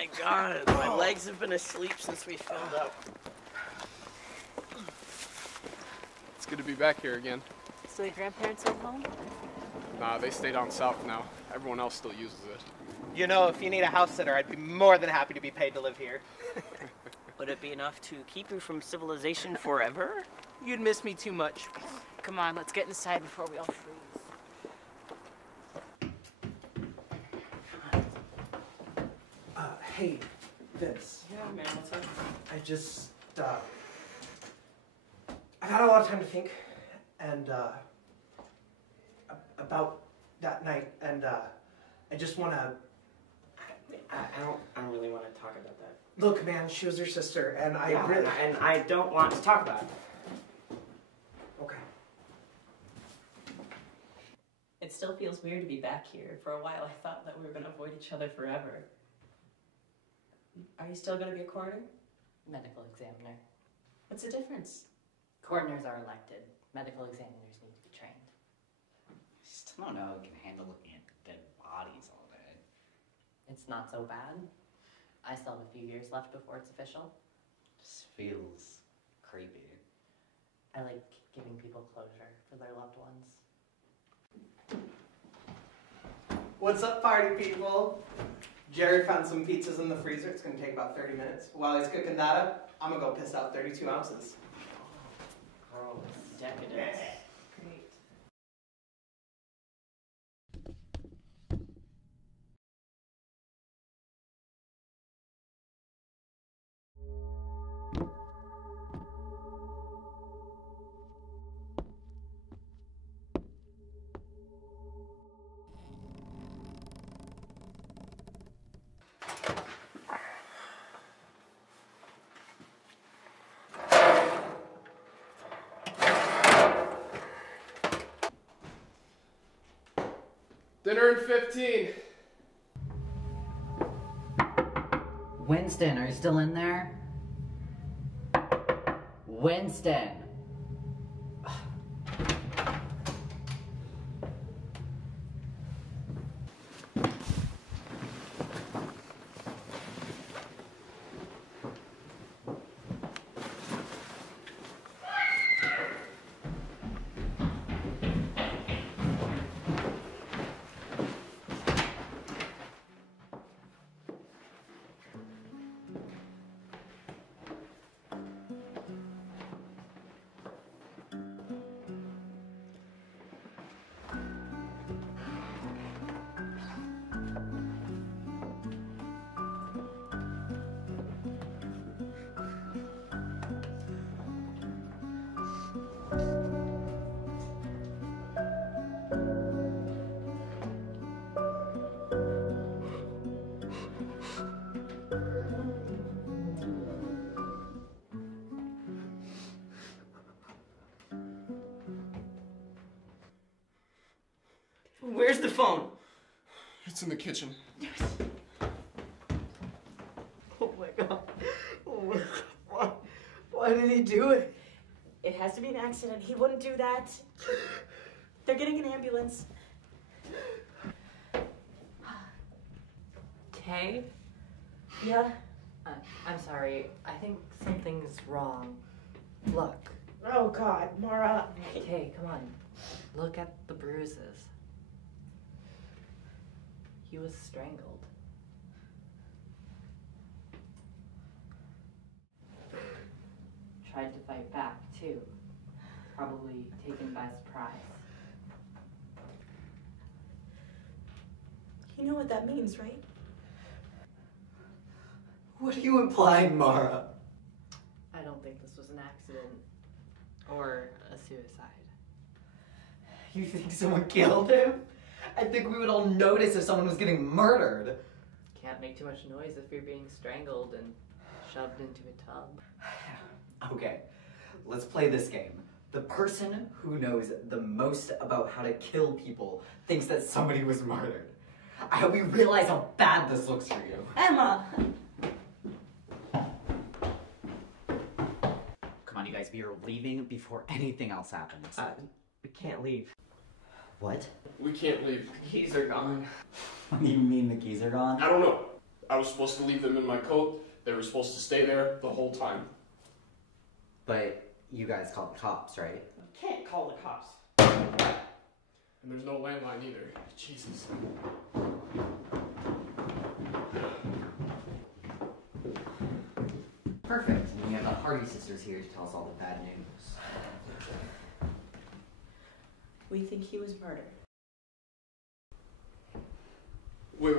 my god, my legs have been asleep since we filled up. It's good to be back here again. So your grandparents are home? Nah, they stay down south now. Everyone else still uses it. You know, if you need a house sitter, I'd be more than happy to be paid to live here. Would it be enough to keep you from civilization forever? You'd miss me too much. Come on, let's get inside before we all freeze. Hey, Vince. Yeah, man, what's up? I've had a lot of time to think, and, about that night, and, I just wanna... I don't really want to talk about that. Look, man, she was your sister, and and I don't want to talk about it. Okay. It still feels weird to be back here. For a while, I thought that we were going to avoid each other forever. Are you still going to be a coroner? Medical examiner. What's the difference? Coroners are elected. Medical examiners need to be trained. I still don't know who can handle looking at dead bodies all day. It's not so bad. I still have a few years left before it's official. Just feels creepy. I like giving people closure for their loved ones. What's up, party people? Jerry found some pizzas in the freezer. It's gonna take about 30 minutes. While he's cooking that up, I'm gonna go piss out 32 ounces. Gross. Decadence. Great. Dinner in 15. Winston, are you still in there? Winston! Where's the phone? It's in the kitchen. Oh my god. Oh my god. Why did he do it? It has to be an accident. He wouldn't do that. They're getting an ambulance. Kay? Yeah? I'm sorry. I think something's wrong. Look. Oh god, Mara. Kay, come on. Look at the bruises. He was strangled. Tried to fight back, too. Probably taken by surprise. You know what that means, right? What are you implying, Mara? I don't think this was an accident. Or a suicide. You think someone killed him? I think we would all notice if someone was getting murdered. Can't make too much noise if you're being strangled and shoved into a tub. Okay, let's play this game. The person who knows the most about how to kill people thinks that somebody was murdered. I hope you realize how bad this looks for you. Emma! Come on, you guys, we are leaving before anything else happens. We can't leave. What? We can't leave. The keys are gone. What do you mean the keys are gone? I don't know. I was supposed to leave them in my coat. They were supposed to stay there the whole time. But you guys called the cops, right? You can't call the cops. And there's no landline either. Jesus. Perfect. And we have the Hardy sisters here to tell us all the bad news. We think he was murdered. Wait.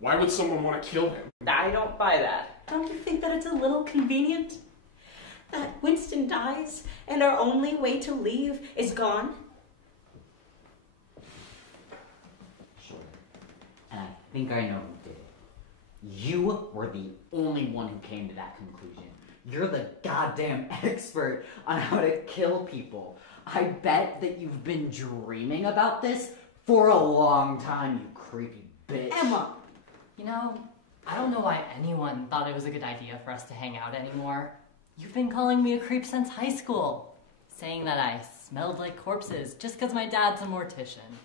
Why would someone want to kill him? I don't buy that. Don't you think that it's a little convenient? That Winston dies and our only way to leave is gone? Sure. And I think I know who did it. You were the only one who came to that conclusion. You're the goddamn expert on how to kill people. I bet that you've been dreaming about this for a long time, you creepy bitch. Emma! You know, I don't know why anyone thought it was a good idea for us to hang out anymore. You've been calling me a creep since high school, saying that I smelled like corpses just because my dad's a mortician.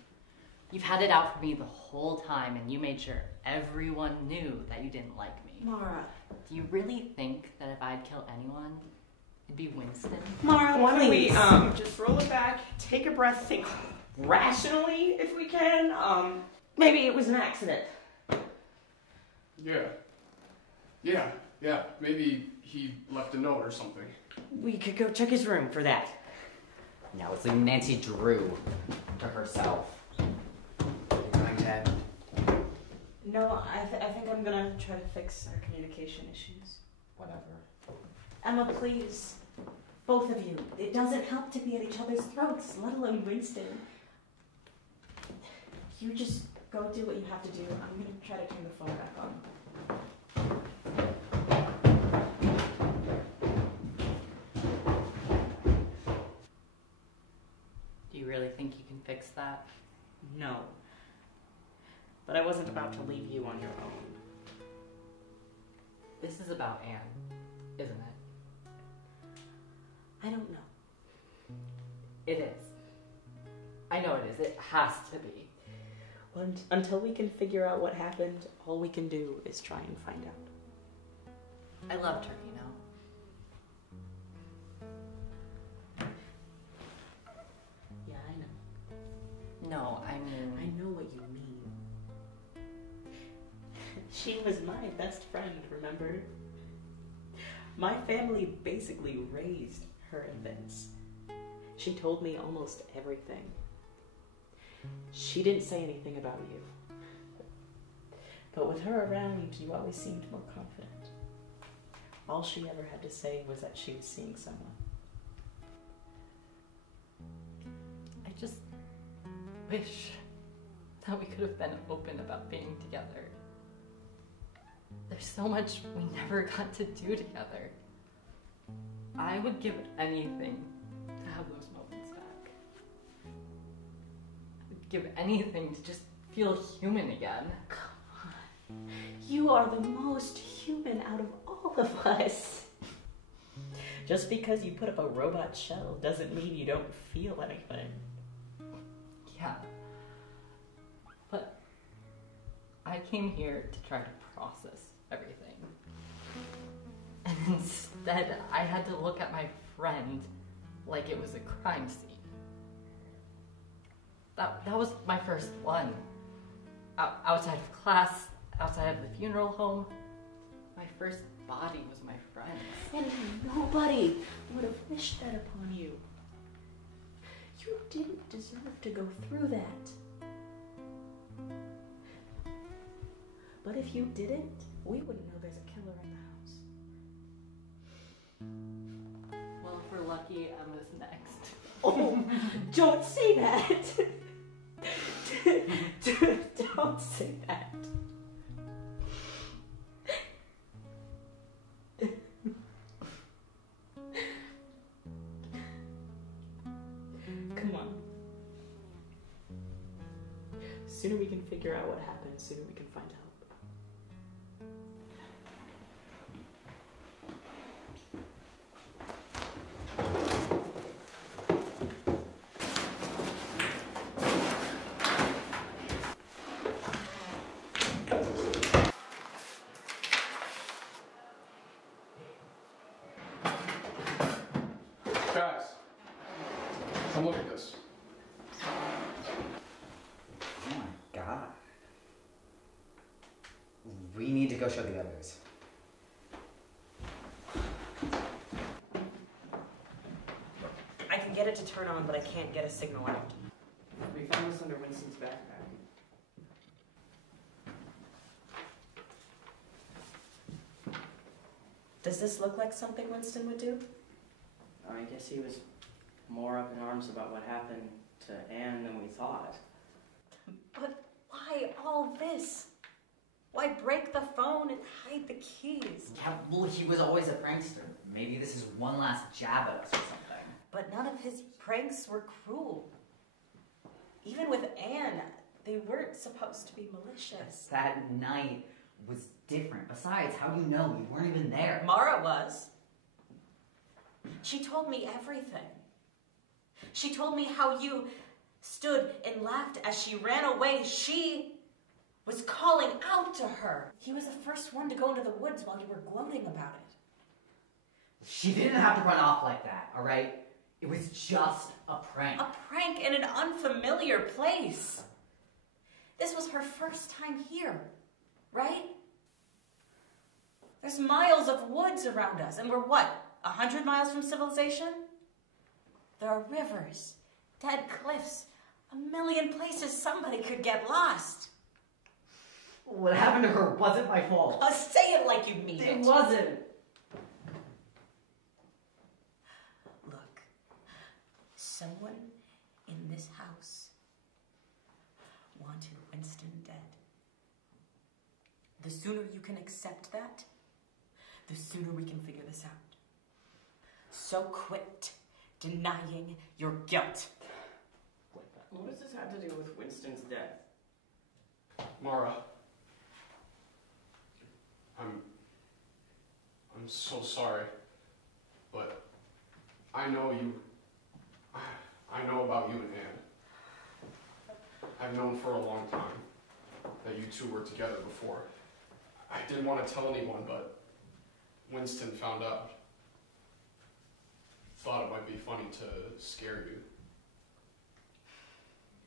You've had it out for me the whole time, and you made sure everyone knew that you didn't like me. Mara. Do you really think that if I'd kill anyone, it'd be Winston? Mara, Why don't we please. just roll it back, take a breath, think rationally if we can. Maybe it was an accident. Yeah. Maybe he left a note or something. We could go check his room for that. Now it's like Nancy Drew to herself. You're going to... No, I think I'm gonna try to fix our communication issues. Whatever. Emma, please. Both of you. It doesn't help to be at each other's throats, let alone Winston. You just go do what you have to do. I'm gonna try to turn the phone back on. Do you really think you can fix that? No. But I wasn't about to leave you on your own. This is about Anne, isn't it? I don't know. It is. I know it is. It has to be. Well, until we can figure out what happened, all we can do is try and find out. I loved her, you know. Yeah, I know. No, I mean... I know what you mean. She was my best friend, remember? My family basically raised her and Vince. She told me almost everything. She didn't say anything about you. But with her around, you always seemed more confident. All she ever had to say was that she was seeing someone. I just wish that we could have been open about being together. There's so much we never got to do together. I would give anything to have those moments back. I would give anything to just feel human again. Come on. You are the most human out of all of us. Just because you put up a robot shell doesn't mean you don't feel anything. Yeah. But I came here to try to process everything. And instead, I had to look at my friend like it was a crime scene. That was my first one. Outside of class, outside of the funeral home, my first body was my friend's. And nobody would have wished that upon you. You didn't deserve to go through that. But if you didn't, we wouldn't know there's a killer in the house. Well, if we're lucky, Emma's next. Oh, don't say that. Don't say that. Come on. Sooner we can figure out what happened, sooner we can find help. come look at this. Oh my god. We need to go show the others. I can get it to turn on, but I can't get a signal out. We found this under Winston's backpack. Does this look like something Winston would do? I guess he was more up in arms about what happened to Anne than we thought. But why all this? Why break the phone and hide the keys? Yeah, well, he was always a prankster. Maybe this is one last jab at us or something. But none of his pranks were cruel. Even with Anne, they weren't supposed to be malicious. That night was different. Besides, how do you know? You weren't even there. Mara was. She told me everything. She told me how you stood and laughed as she ran away. She was calling out to her. He was the first one to go into the woods while you were gloating about it. She didn't have to run off like that, all right? It was just a prank. A prank in an unfamiliar place. This was her first time here, right? There's miles of woods around us, and we're what, 100 miles from civilization? There are rivers, dead cliffs, a million places somebody could get lost. What happened to her wasn't my fault. Say it like you mean it. It wasn't. Look, someone in this house wanted Winston dead. The sooner you can accept that, the sooner we can figure this out. So quit denying your guilt. What does this have to do with Winston's death? Mara. I'm so sorry. But I know you. I know about you and Anne. I've known for a long time that you two were together before. I didn't want to tell anyone, but Winston found out. Thought it might be funny to scare you.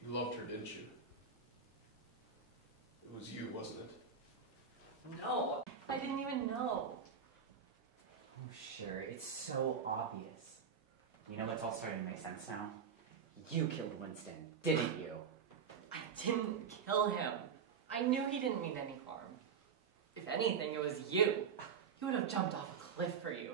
You loved her, didn't you? It was you, wasn't it? No, I didn't even know. Oh, sure, it's so obvious. You know what's all starting to make sense now? You killed Winston, didn't you? I didn't kill him. I knew he didn't mean any harm. If anything, it was you. He would have jumped off a cliff for you.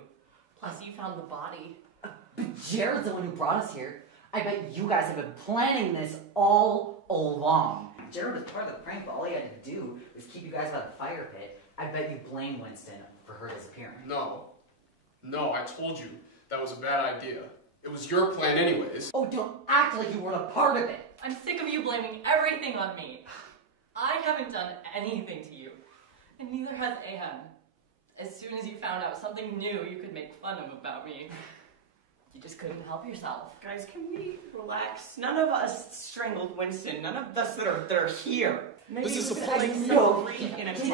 Plus, you found the body. But Jared's the one who brought us here. I bet you guys have been planning this all along. Jared was part of the prank, but all he had to do was keep you guys by the fire pit. I bet you blame Winston for her disappearing. No, I told you that was a bad idea. It was your plan anyways. Oh, don't act like you weren't a part of it. I'm sick of you blaming everything on me. I haven't done anything to you, and neither has Anne. As soon as you found out something new you could make fun of about me, you just couldn't help yourself. Guys, can we relax? None of us strangled Winston. None of us that are here. Maybe This is we could supposed like to be celebrate in a Never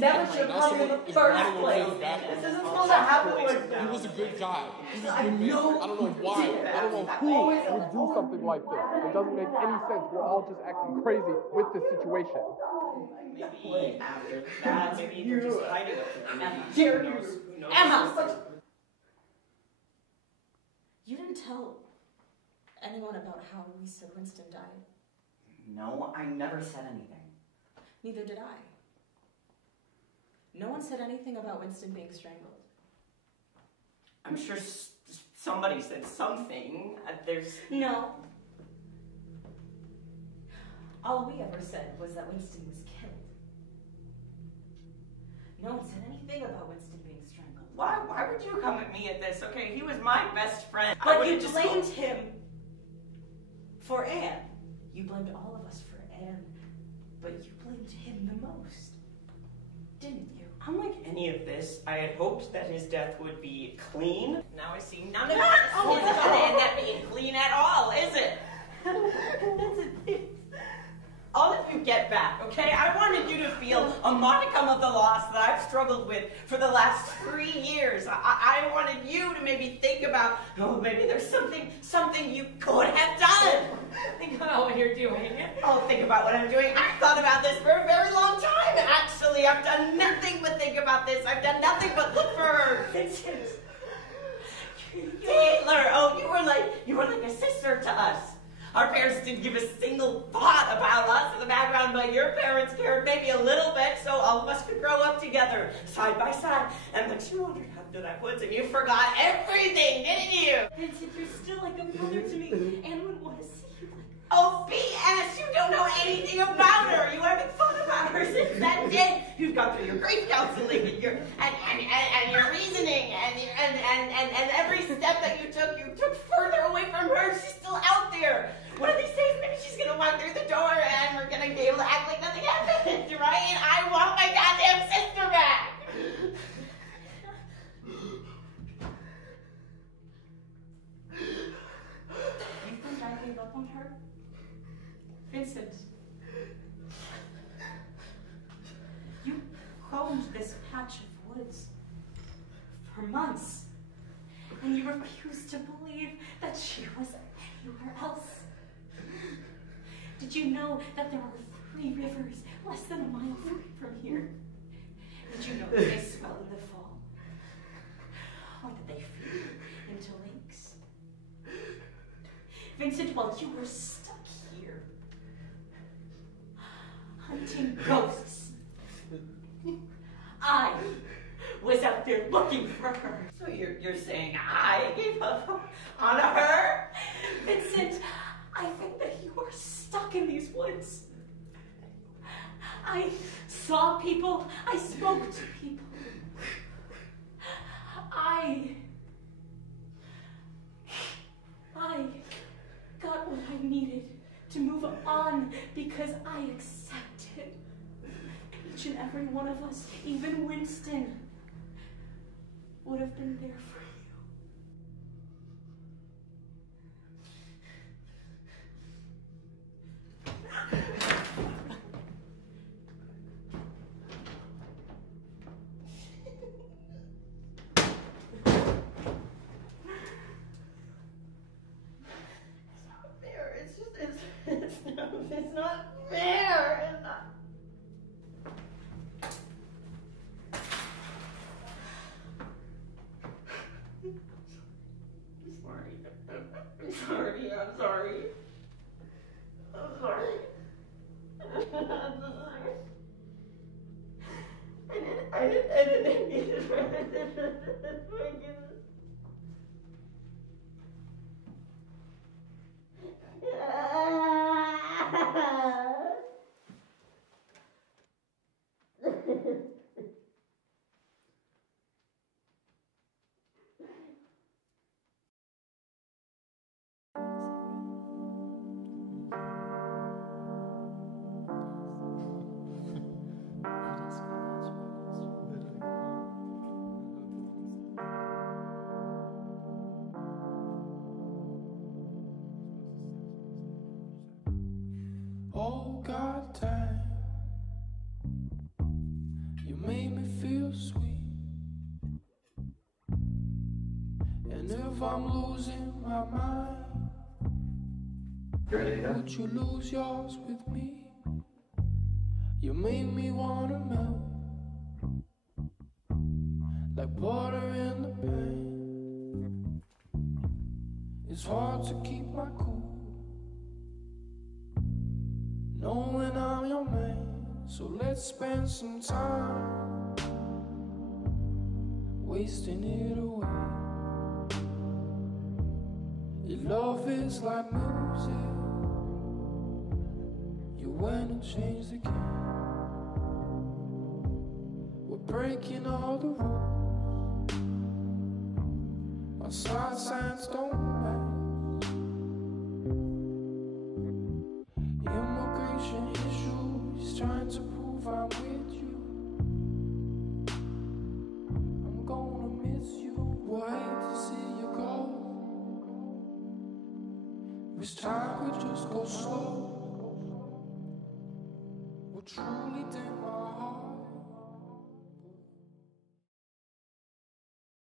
Never should have come in the first place. This isn't supposed to happen with He was a good guy. He's a I good man. know I don't know why. I don't know who would do something like this. It doesn't make any sense. We're all just acting crazy with this situation. Maybe after that, maybe they're just hiding it. Jared, Who knows? Emma! You didn't tell anyone about how we said Winston died. No, I never said anything. Neither did I. No one said anything about Winston being strangled. I'm sure somebody said something. There's No. All we ever said was that Winston was killed. No one said anything about Winston being strangled. why would you come at me at this? Okay, he was my best friend. I But would've you just blamed him for Anne. You blamed all of us for Anne, but you blamed him the most, didn't you? Unlike any of this, I had hoped that his death would be clean. Now I see none of this is gonna end up being clean at all, is it? I'll let you get back, okay? I wanted you to feel a modicum of the loss that I've struggled with for the last 3 years. I I wanted you to maybe think about, oh, maybe there's something you could have done. Think about what you're doing. Oh, think about what I'm doing. I've thought about this for a very long time. Actually, I've done nothing but think about this. I've done nothing but look for her. Taylor, oh, you were like a sister to us. Our parents didn't give a single thought about us in the background, but your parents cared maybe a little bit, so all of us could grow up together, side by side. And then you wandered out into that woods and you forgot everything, didn't you? Vincent, you're still like a brother to me. Anne would want to see you like. Oh, BS! You don't know anything about her. You haven't thought about her since that day. You've gone through your grief counseling and your reasoning and every step that you took further away from her. She's still out there. One of these days, maybe she's gonna walk through the door and we're gonna be able to act like nothing happened, right? And I want my goddamn sister back. You think I gave up on her? Vincent, you combed this patch of woods for months, and you refused to believe that she was anywhere else. Did you know that there are 3 rivers less than a mile from here? Did you know that they swell in the fall? Or that they feed into lakes? Vincent, while you were stuck here, hunting ghosts, I was out there looking for her. So you're saying I gave up on her? Vincent, I think that you are stuck in these woods. I saw people. I spoke to people. I got what I needed to move on because I accepted each and every one of us, even Winston, would have been there for you. It's not fair. It's not. I'm sorry. I'm sorry. I didn't mean it. My goodness. Oh God, damn, you made me feel sweet. And if I'm losing my mind, would you lose yours with me? You made me wanna melt like butter in the pan. It's hard to keep my cool knowing I'm your man, so let's spend some time wasting it away. Your love is like music, you went and changed the game. We're breaking all the rules, our side signs don't match. Immigration issues, trying to prove I'm with you. I'm gonna miss you, we'll hate to see you go. Wish time could just go slow. What truly did my heart